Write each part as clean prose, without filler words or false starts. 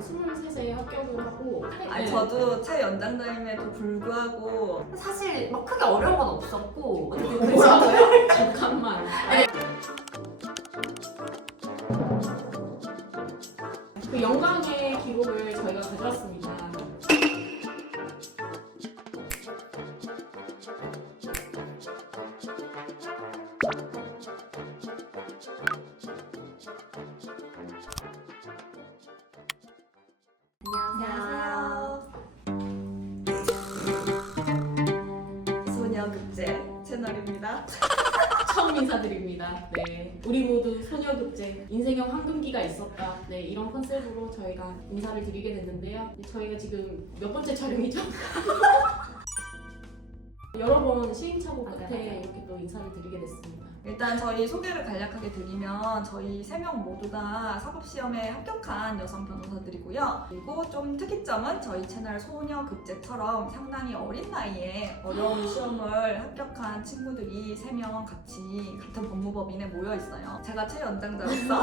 23세 합격을 하고 아니 저도 최연장자임에도 불구하고 사실 막 크게 어려운 건 없었고 어떻게 그 뭐라고요? 잠깐만. 그 영광의 기록을 저희가 가져왔습니다. 안녕하세요. 소녀급제 채널입니다. 처음 인사드립니다. 네, 우리 모두 소녀급제 인생의 황금기가 있었다. 네, 이런 컨셉으로 저희가 인사를 드리게 됐는데요. 저희가 지금 몇 번째 촬영이죠? 여러 번 시행착오 끝에 이렇게 또 인사를 드리게 됐습니다. 일단 저희 소개를 간략하게 드리면 저희 3명 모두 다 사법시험에 합격한 여성 변호사들이고요. 그리고 좀 특이점은 저희 채널 소녀급제처럼 상당히 어린 나이에 어려운 시험을 합격한 친구들이 3명 같이 같은 법무법인에 모여 있어요. 제가 최연장자로서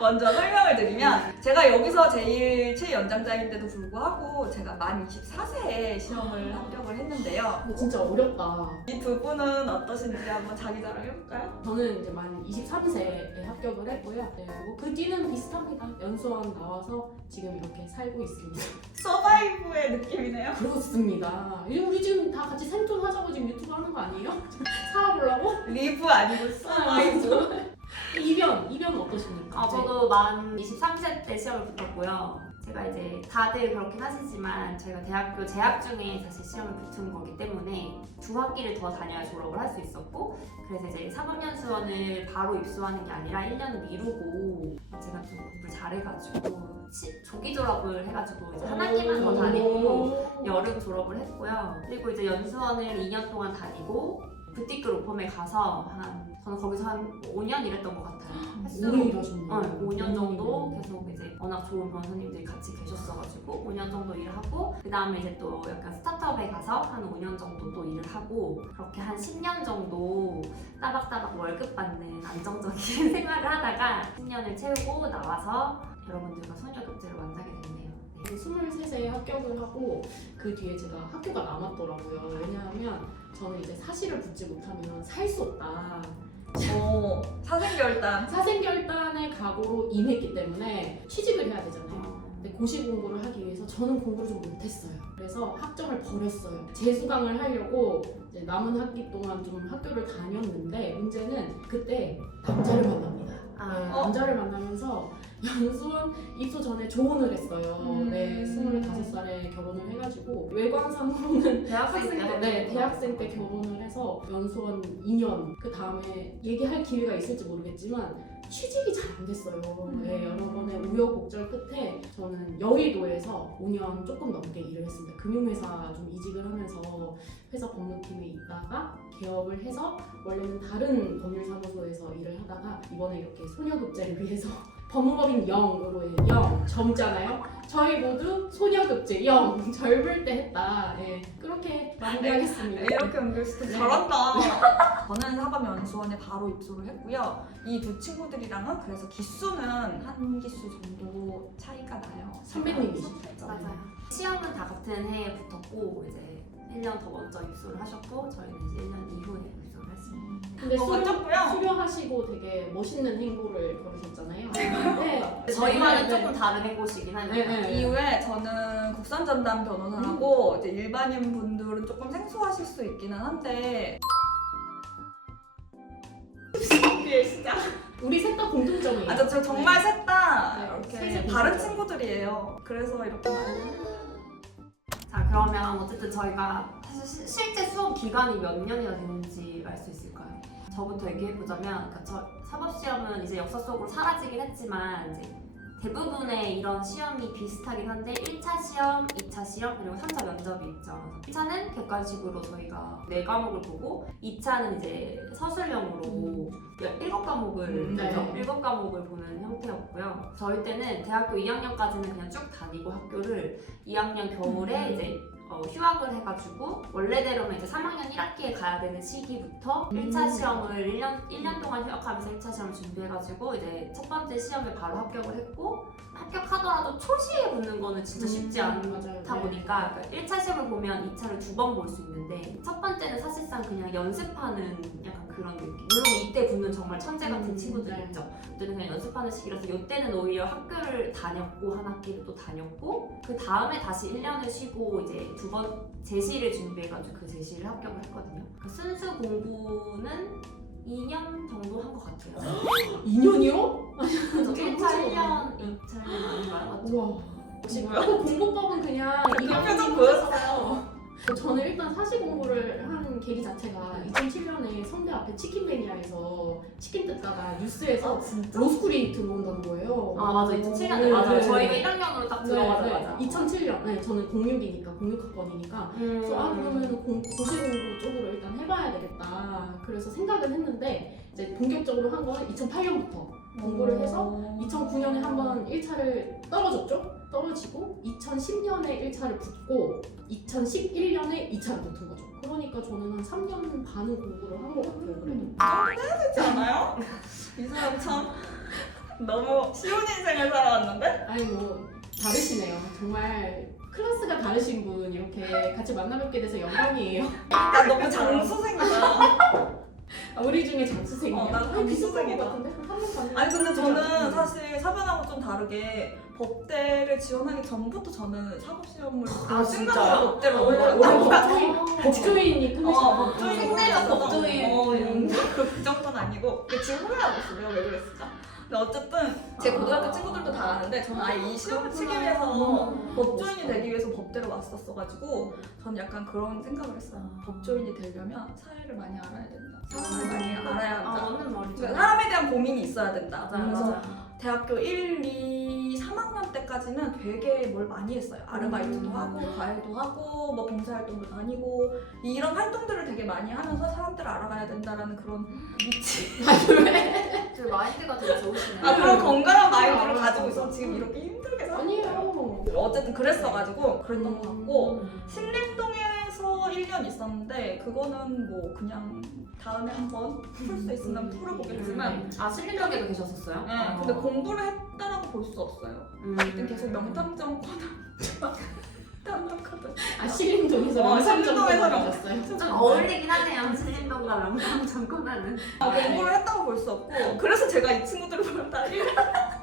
먼저 설명을 드리면 제가 여기서 제일 최연장자인데도 불구하고 제가 만 24세에 시험을 합격을 했는데요. 근데 진짜 어렵다. 이 두 분은 어떠신지 한번 자기 자랑 해볼까요? 저는 이제 만 23세에 합격을 했고요. 네, 그리고 그 뒤는 비슷합니다. 연수원 나와서 지금 이렇게 살고 있습니다. 서바이브의 느낌이네요. 그렇습니다. 우리 지금 다 같이 생존하자고 지금 유튜브 하는 거 아니에요? 살아보려고? 리브 아니고 서바이브. 이변은 어떠십니까? 저도 만 23세 때 시험을 붙었고요. 제가 이제 다들 그렇긴 하시지만 저희가 대학교 재학 중에 사실 시험을 붙은 거기 때문에 두 학기를 더 다녀야 졸업을 할 수 있었고, 그래서 이제 사법연수원을 바로 입수하는 게 아니라 1년 미루고 제가 좀 공부를 잘해가지고 조기 졸업을 해가지고 이제 한 학기만 더 다니고 여름 졸업을 했고요. 그리고 이제 연수원을 2년 동안 다니고 부티크 로펌에 가서 저는 거기서 한 5년 일했던 것 같아요. 오래 일하셨네요. 5년 정도 계속 이제 워낙 좋은 변호사님들이 같이 계셨어가지고 5년 정도 일을 하고, 그 다음에 이제 또 약간 스타트업에 가서 한 5년 정도 또 일을 하고, 그렇게 한 10년 정도 따박따박 월급 받는 안정적인 생활을 하다가 10년을 채우고 나와서 여러분들과 소녀급제를 만나게 됐네요. 23세에 합격을 하고 그 뒤에 제가 학교가 남았더라고요. 왜냐하면 저는 이제 사실을 붙지 못하면 살 수 없다. 사생결단. 사생결단의 각오로 임했기 때문에 취직을 해야 되잖아요. 근데 고시 공부를 하기 위해서 저는 공부를 좀 못했어요. 그래서 학점을 버렸어요. 재수강을 하려고 이제 남은 학기 동안 좀 학교를 다녔는데, 문제는 그때 남자를 만납니다. 남자를 만나면서 연수원 입소 전에 조언을 했어요. 네, 25살에 결혼을 해가지고 외관상으로는 대학생 때 결혼을 해서 연수원 2년, 그 다음에 얘기할 기회가 있을지 모르겠지만 취직이 잘 안 됐어요. 네, 여러 번의 우여곡절 끝에 저는 여의도에서 5년 조금 넘게 일을 했습니다. 금융회사 좀 이직을 하면서 회사 법무팀에 있다가 개업을 해서 원래는 다른 법률사무소에서 일을 하다가 이번에 이렇게 소녀급제를 위해서 법무법인 0으로 0 점잖아요. 저희 모두 소녀급제 0 젊을 때 했다. 네, 그렇게 마무리하겠습니다. 이렇게 연결시켜 잘한다. 저는 사법연수원에 바로 입소를 했고요. 이 두 친구들이랑은 그래서 기수는 한 기수 정도 차이가 나요. 선배님이시죠? 맞아요. 시험은 다 같은 해에 붙었고 이제 1년 더 먼저 입소를 하셨고 저희는 이제 1년 이후에 입소를 했습니다. 근데 멋졌고요. 수료하시고 되게 멋있는 행보를 걸으셨잖아요. 네. 저희와는 네, 조금 다른 행보시긴 하네요. 네. 이후에 저는 국산전담 변호사라고 이제 일반인 분들은 조금 생소하실 수 있기는 한데 준비의 시작. 우리 셋 다 공통점이에요. 저 정말 셋 다 네, 이렇게 셋이 다른 공통점. 친구들이에요. 그래서 이렇게 많이. 자, 그러면 어쨌든 저희가 사실 실제 수업 기간이 몇 년이나 되는지 알 수 있을까요? 저부터 얘기해보자면, 그러니까 사법시험은 이제 역사 속으로 사라지긴 했지만 이제 대부분의 이런 시험이 비슷하긴 한데 1차 시험, 2차 시험, 그리고 3차 면접이 있죠. 1차는 객관식으로 저희가 4과목을 보고 2차는 이제 서술형으로 7과목을 네. 7과목을 보는 형태였고요. 저희 때는 대학교 2학년까지는 그냥 쭉 다니고 학교를 2학년 겨울에 이제 휴학을 해가지고 원래대로면 이제 3학년 1학기에 가야 되는 시기부터 1차 시험을 1년 동안 휴학하면서 1차 시험을 준비해가지고 이제 첫 번째 시험을 바로 합격을 했고 합격하더라도 초시에 붙는 거는 진짜 쉽지 않다 맞아요. 보니까 1차 시험을 보면 2차를 2번 볼 수 있는데 첫 번째는 사실상 그냥 연습하는 약간 그런 느낌. 물론 이때 붙는 정말 천재 같은 친구들 네. 있죠. 그때는 그냥 연습하는 시기라서 이때는 오히려 학교를 다녔고 한 학기를 또 다녔고 그 다음에 다시 1년을 쉬고 이제 두 번 제시를 준비해가지고 그 제시를 합격을 했거든요. 그 순수 공부는 2년 정도 한 것 같아요. 2년이요? 그래서 되게 1차 훌륭하다. 1년, 2차 1년 아닌가요? 맞죠? 우와. 역시 뭐야? 공부법은 그냥 그 표정 이게 보였어요. 저는 일단 사시 공부를 한 계기 자체가 2007년에 성대 앞에 치킨 매니아에서 치킨 뜯다가 뉴스에서 진짜? 로스쿨이 들어온다는 거예요. 아 맞아 2007년에 네, 맞아요. 네. 저희가 1학년으로 딱 들어가자마자 2007년. 네, 저는 공육이니까 공육학번이니까. 그래서 그러면 고시공부 쪽으로 일단 해봐야 되겠다. 그래서 생각은 했는데 이제 본격적으로 한 건 2008년부터 공부를 해서 2009년에 한번 1차를 떨어졌죠. 떨어지고 2010년에 1차를 붙고 2011년에 2차를 붙은 거죠. 그러니까 저는 한 3년 반은 공부를 한 것 같아요. 그래도. 그렇지 않아요? 이 사람 참 너무 쉬운 인생을 살아왔는데? 아니 뭐 다르시네요. 정말 클래스가 다르신 분 이렇게 같이 만나뵙게 돼서 영광이에요. 나 너무 장수생이다. 우리 중에 장수생이에요. 나도 비슷한 것 장수생이다. 같은데? 한 3년 반. 아니 근데 저는 사실 사변하고 좀 다르게 법대를 지원하기 전부터 저는 사법시험을 아, 진짜요? 법대로 원래 원래 법조인이 끝내셨구나. 법조인이 생내가 법조인. 그 정도는 아니고 지금 후회하고 있어. 내가 왜 그랬을까? 근데 어쨌든 제 고등학교 친구들도 다 아는데 저는 아예 이 시험을 치기 위해서 법조인이 되기 위해서 법대로 왔었어가지고 저는 약간 그런 생각을 했어요. 법조인이 되려면 사회를 많이 알아야 된다. 사람을 많이 알아야 한다. 맞는 말이죠. 그러니까 사람에 대한 고민이 있어야 된다. 맞아요 그래서 맞아요. 대학교 1, 2, 3학년 때까지는 되게 뭘 많이 했어요. 아르바이트도 하고 과외도 하고 뭐 봉사활동도 다니고 이런 활동들을 되게 많이 하면서 사람들을 알아가야 된다라는 그런 미치 저 마인드가 되게 좋으시네요. 그런 건강한 마인드를 아, 가지고 있어 지금 이렇게 힘들게 살고 아니에요. 어쨌든 그랬어가지고 그랬던 것 같고 음. 신림동에서 1년 있었는데 그거는 뭐 그냥 다음에 한번 풀 수 있으면 풀어보겠지만 아 신림동에도 계셨었어요? 네, 근데 공부를 했다라고 볼 수 없어요. 그때 계속 명탐정 코난 명탐정 아 신림동에서 신림동에서 명상점을 좀 하셨어요? 어울리긴 하네요. 신림동과 명탐정 코난은. 공부를 했다고 볼 수 없고 그래서 제가 이 친구들을 보다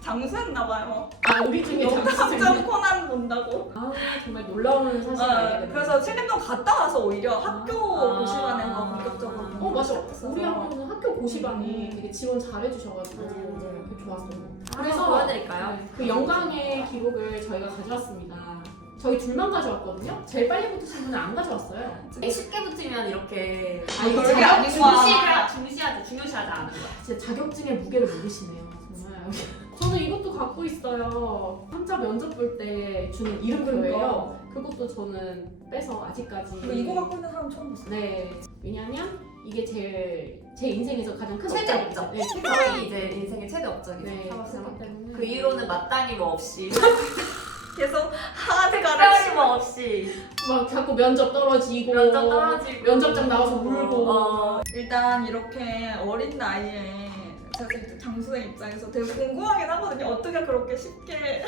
장수했나봐요. 아 우리 중에 명탐정 장수생. 코난 본다고. 아 정말 놀라운 사실을 알게 됐네요. 그래서 신림동 갔다 와서 오히려 학교 아. 고시반에서 본격적으로 어 맞아. 시작했어서. 우리 학교는 학교 고시반이 되게 지원 잘해주셔가지고 되게 좋았어요. 그래서 보여드릴까요? 네, 그 영광의 기록을 저희가 가져왔습니다. 저희 둘만 가져왔거든요. 제일 빨리 붙으신 분은 안 가져왔어요. 쉽게 붙으면 이렇게 아 이거 별게 자격, 아니구나. 중시하지 않은 거야. 진짜 자격증의 무게를 모르시네요. 정말. 저는 이것도 갖고 있어요. 한자 면접 볼 때 주는 이름표예요. 그것도 저는 빼서 아직까지. 이거 갖고 있는 사람 처음 봤어요. 네. 왜냐면 이게 제 인생에서 가장 큰 최대 업적이죠. 업적. 네, 최대 저희 이제 인생의 최대 업적이죠. 네, 사법시험. 그렇기 때문에. 그 이후로는 마땅히 뭐 없이 계속 하드 특별히 가르치 뭐 없이 막 자꾸 면접 떨어지고 면접 떨어지고 면접장 나와서 울고 일단 이렇게 어린 나이에 제가 이제 장수의 입장에서 되게 궁금하긴 하거든요. 어떻게 그렇게 쉽게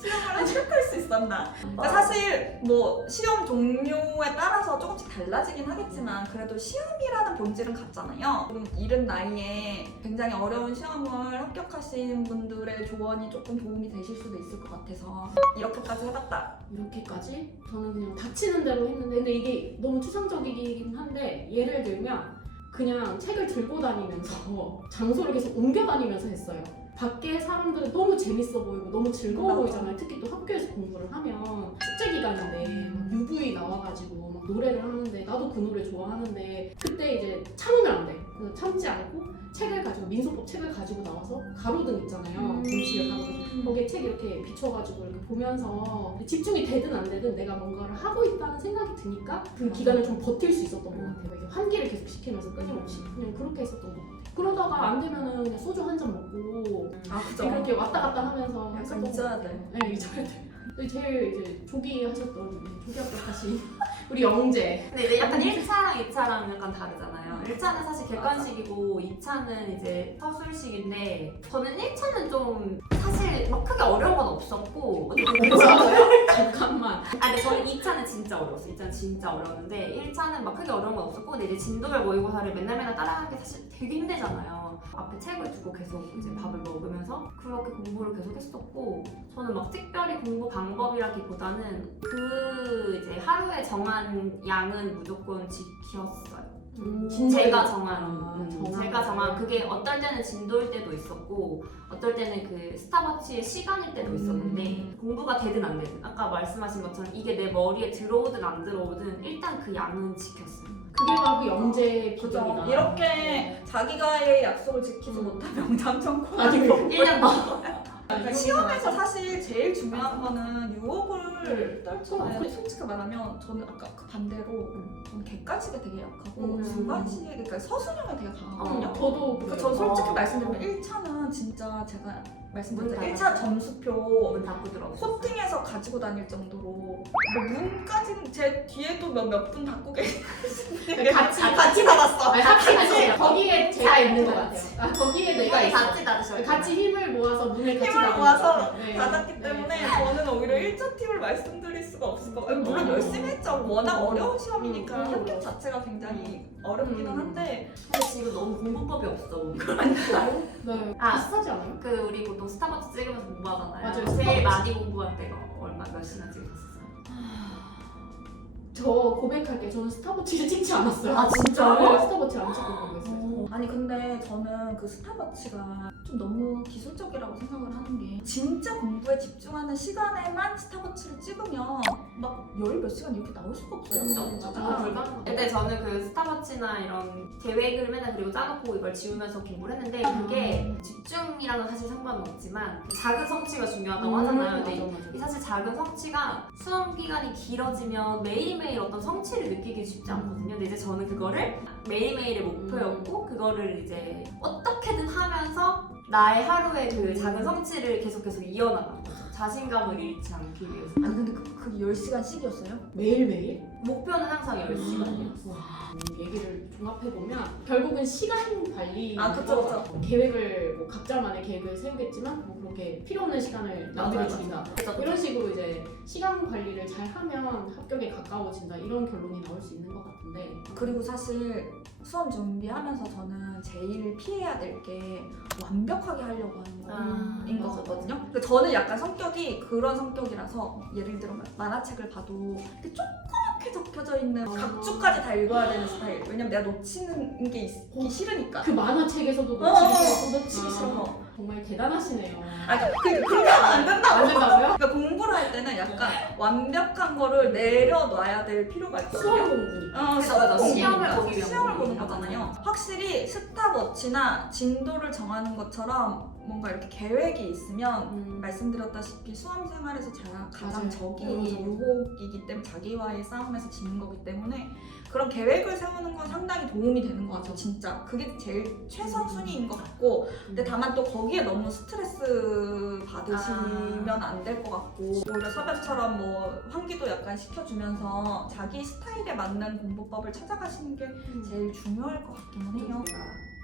시험을 합격할 수 있었나. 근데 사실 뭐 시험 종류에 따라서 조금씩 달라지긴 하겠지만 그래도 시험이라는 본질은 같잖아요. 좀 이른 나이에 굉장히 어려운 시험을 합격하신 분들의 조언이 조금 도움이 되실 수도 있을 것 같아서 이렇게까지 해봤다. 이렇게까지? 저는 그냥 닥치는 대로 했는데 근데 이게 너무 추상적이긴 한데 예를 들면 그냥 책을 들고 다니면서 장소를 계속 옮겨 다니면서 했어요. 밖에 사람들은 너무 재밌어 보이고 너무 즐거워 맞아. 보이잖아요. 특히 또 학교에서 공부를 하면 축제 기간인데 막 UV 나와가지고 막 노래를 하는데 나도 그 노래 좋아하는데 그때 이제 참으면 안 돼. 그래서 참지 않고 책을 가지고 민소법 책을 가지고 나와서 가로등 있잖아요. 공시를 가로등. 거기에 책 이렇게 비춰가지고 이렇게 보면서 집중이 되든 안 되든 내가 뭔가를 하고 있다는 생각이 드니까 그 기간을 좀 버틸 수 있었던 것 같아요. 이게 환기를 계속 시키면서 끊임없이 그냥 그렇게 했었던 것 같아요. 그러다가 안 되면은 그냥 소주 한 잔 먹고 아 그죠. 이렇게 왔다 갔다 하면서 약간 했었던 잊어야 것 같아요. 돼. 네, 잊어야 돼. 근데 제일 이제 조기 하셨던 조기 합격하신 우리 영재. 근데 이제 약간 1차랑 2차랑 약간 다르잖아요. 1차는 사실 객관식이고 2차는 이제 서술식인데 저는 1차는 좀 사실 막 크게 어려운 건 없었고 뭐라고요? 잠깐만. 근데 저는 2차는 진짜 어려웠어요. 2차는 진짜 어려웠는데 1차는 막 크게 어려운 건 없었고 근데 이제 진도별 모의고사를 맨날 따라가기 사실 되게 힘들잖아요. 앞에 책을 두고 계속 이제 밥을 먹으면서 그렇게 공부를 계속 했었고 저는 막 특별히 공부 방법이라기보다는 그 이제 하루에 정한 양은 무조건 지켰어요. 제가 정한 제가 정한 그게 어떨 때는 진도일 때도 있었고 어떨 때는 그 스타벅스의 시간일 때도 있었는데 공부가 되든 안 되든 아까 말씀하신 것처럼 이게 내 머리에 들어오든 안 들어오든 일단 그 양은 지켰어요. 그게 바로 영재 그죠. 비결이다. 이렇게 자기가의 약속을 지키지 못한 명장 청구. 아니, 1년 더. 그러니까 시험에서 사실 제일 중요한 거는 유혹을 떨쳐야 돼. 솔직히 말하면 저는 아까 그 반대로 저는 객관식에 되게 약하고 주관식에 그러니까 서술형에 되게 강하거든요. 저도 그러니까 저 솔직히 어. 말씀드리면 1차는 진짜 제가 말씀드린 문 1차 점수표 문 닫고 들어오셨어요. 코팅해서 가지고 다닐 정도로 뭐 문까지는 제 뒤에도 몇 분 닫고 계시는데 같이 닫았어. 아니, 같이 거기에 제가 있는 것 같아요. 아, 거기에 내가 있어. 같이 닫으셔야 같이 힘을 모아서 문을 같이 힘을 닫은 모아서 것 같아요. 네. 닫았기 네. 때문에 저는 오히려 1차 팁을 말씀드릴 수가 없을 것 같아요. 물론 열심히 했죠. 워낙 어려운 시험이니까 합격 자체가 굉장히 어렵기는 한데 근데 지금 너무 공부법이 없어. 네. 아. 비슷하지 않아요? 그 우리 보통 스타벅스 찍으면서 공부하잖아요. 맞아요, 제일 스타벅스. 많이 공부할 때가 몇 시간 찍으셨어요? 저 고백할게. 저는 스타벅스를 찍지 않았어요. 아, 진짜요? 네, 스타벅스 안 찍고 공부했어요. 아니 근데 저는 그 스타벅스가 좀 너무 기술적이라고 생각을 하는 게 진짜 공부에 집중하는 시간에만 스타벅스를 찍으면 막 열 몇 시간 이렇게 나올 수가 없어요. 근데 저는 그 스타벅스나 이런 계획을 맨날 그리고 짜놓고 이걸 지우면서 공부를 했는데 그게 집중이랑은 사실 상관은 없지만 작은 성취가 중요하다고 하잖아요. 근데 이 사실 작은 성취가 수험 기간이 길어지면 매일매일 어떤 성취를 느끼기 쉽지 않거든요. 근데 이제 저는 그거를 매일매일의 목표였고 그거를 이제 어떻게든 하면서 나의 하루의 그 작은 성취를 계속 이어나간 거죠. 자신감을 잃지 않기 위해서. 아니 근데 그 10시간씩이었어요? 매일매일? 목표는 항상 10시간이었어요. 와, 얘기를 종합해보면 결국은 시간 관리 아, 그쵸. 계획을 뭐 각자만의 계획을 세우겠지만 뭐 그렇게 필요 없는 시간을 낭비를 맞아요. 줄인다 그래서 이런 식으로 이제 시간 관리를 잘 하면 합격에 가까워진다 이런 결론이 나올 수 있는 것 같은데 그리고 사실 수험 준비하면서 저는 제일 피해야 될 게 완벽하게 하려고 하는 거인 거거든요. 근데 저는 약간 성격이 그런 성격이라서 예를 들어 만화책을 봐도 이렇게 조그맣게 적혀져 있는 각주까지 다 읽어야 되는 스타일. 왜냐면 내가 놓치는 게 있기 싫으니까. 그 만화책에서도 놓치기 아. 싫어. 정말 대단하시네요. 그렇게 하면 안 된다고. 안 된다고요? 그러니까 공부를 할 때는 약간 완벽한 거를 내려놔야 될 필요가 수험 있거든요. 공부니까. 그래서 시험을 보기 위한 시험을 보는 공부니까. 거잖아요. 확실히 스탑워치나 진도를 정하는 것처럼 뭔가 이렇게 계획이 있으면 말씀드렸다시피 수험 생활에서 제가 가장 맞아요. 적이 맞아요. 유혹이기 때문에 자기와의 싸움에서 지는 거기 때문에 그런 계획을 세우는 건 상당히 도움이 되는 것 같아요. 진짜 그게 제일 최선순위인 것 같고 근데 다만 또 거기에 너무 스트레스 받으시면 안 될 것 같고 오히려 서백처럼 뭐 환기도 약간 시켜주면서 자기 스타일에 맞는 공부법을 찾아가시는 게 제일 중요할 것 같기는 해요.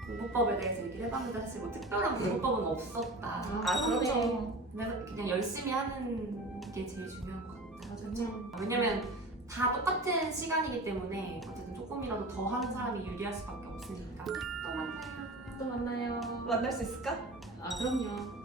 공부법에 대해서 얘기를 해봤는데 사실 뭐 특별한 공부법은 없었다. 그렇죠. 그래서 그냥 열심히 하는 게 제일 중요한 것 같아요. 그냥 왜냐면 다 똑같은 시간이기 때문에 어쨌든 조금이라도 더 하는 사람이 유리할 수밖에 없으니까. 또 만나요. 또 만나요. 만날 수 있을까? 아 그럼요.